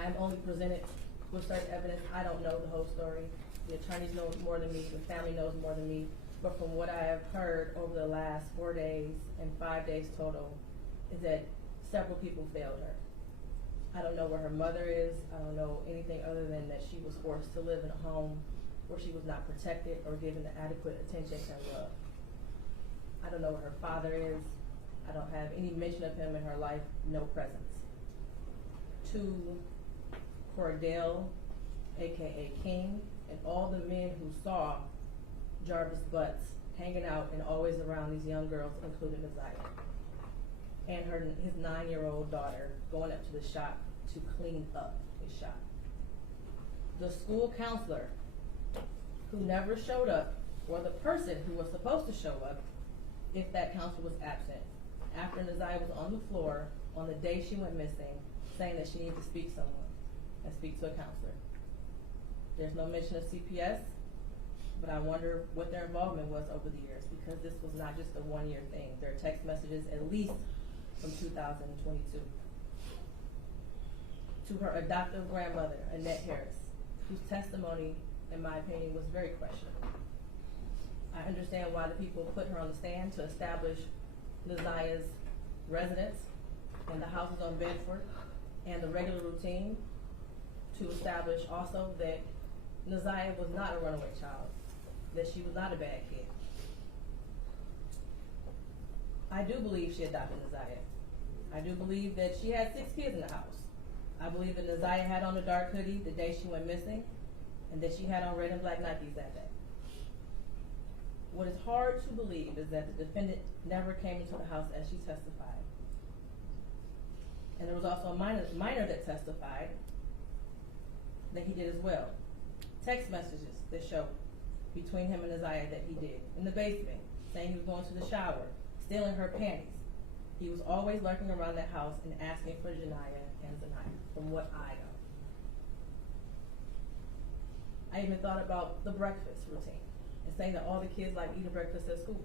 I'm only presented with certain evidence. I don't know the whole story. The attorneys know more than me, the family knows more than me. But from what I have heard over the last 4 days and 5 days total, is that several people failed her. I don't know where her mother is. I don't know anything other than that she was forced to live in a home where she was not protected or given the adequate attention and love. I don't know where her father is. I don't have any mention of him in her life, no presence. To Cordell, aka King, and all the men who saw Jarvis Butts hanging out and always around these young girls, including Isaiah, and his 9-year-old daughter going up to the shop to clean up his shop. The school counselor who never showed up, or the person who was supposed to show up if that counselor was absent, after Isaiah was on the floor on the day she went missing, saying that she needed to speak to someone and speak to a counselor. There's no mention of CPS, but I wonder what their involvement was over the years, because this was not just a one-year thing. There are text messages at least from 2022. To her adoptive grandmother, Annette Harris, whose testimony, in my opinion, was very questionable. I understand why the people put her on the stand to establish Isaiah's residence and the houses on Bedford and the regular routine, to establish also that Isaiah was not a runaway child, that she was not a bad kid. I do believe she adopted Isaiah. I do believe that she had 6 kids in the house. I believe that Isaiah had on a dark hoodie the day she went missing, and that she had on red and black Nikes that day. What is hard to believe is that the defendant never came into the house as she testified. And there was also a minor that testified that he did as well. Text messages that show between him and Isaiah that he did. In the basement, saying he was going to the shower, stealing her panties. He was always lurking around that house and asking for Janiyah and Zaniyah, from what I know. I even thought about the breakfast routine and saying that all the kids like eating breakfast at school.